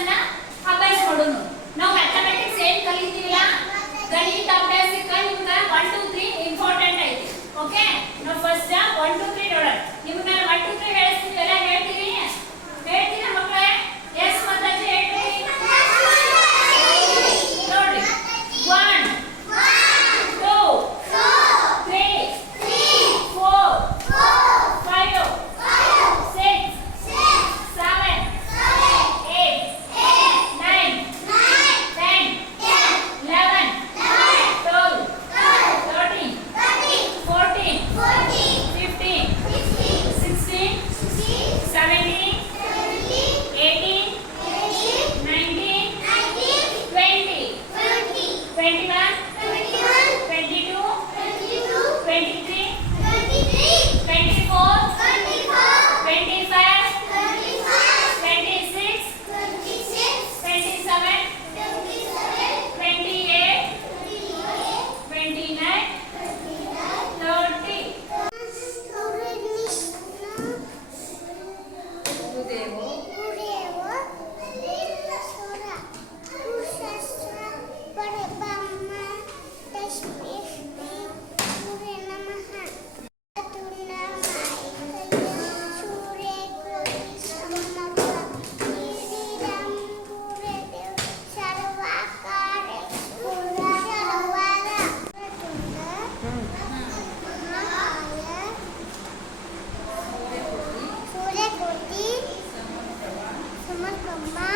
ಅನ್ನ ಅಭ್ಯಾಸ ಮಾಡೋಣ. ನಾವು ಮ್ಯಾಥಮೆಟಿಕ್ಸ್ ಏನ್ ಕಲಿತೀವಿಲ್ಲ ಗಣಿತ ಅಭ್ಯಾಸಕ್ಕೆ ನಿಮ್ಗೆ 1 2 3 ಇಂಪಾರ್ಟೆಂಟ್ ಐತಿ. ಓಕೆ, ನಾವು ಫಸ್ಟ್ 1 2 3 ನೋಡೋಣ. ನಿಮ್ಗೆ ನಾನು 1 2 3 ಹೇಳ್ತೀನಿ, ಎಲ್ಲ ಹೇಳ್ತೀರಿ? ಹೇಳ್ತೀರಾ ಮಕ್ಕಳೇ? ಎಸ್ ಮಾತಾಜಿ ಹೇಳ್ರಿ. ನೋಡ್ರಿ 1 2 3 4 5 6 7 8 9 10 11 12 13 14 15 16 17 18 19 20 21 22 23 24 25 26 27 28 29 30. ಗುರುದೇವೋ Mamma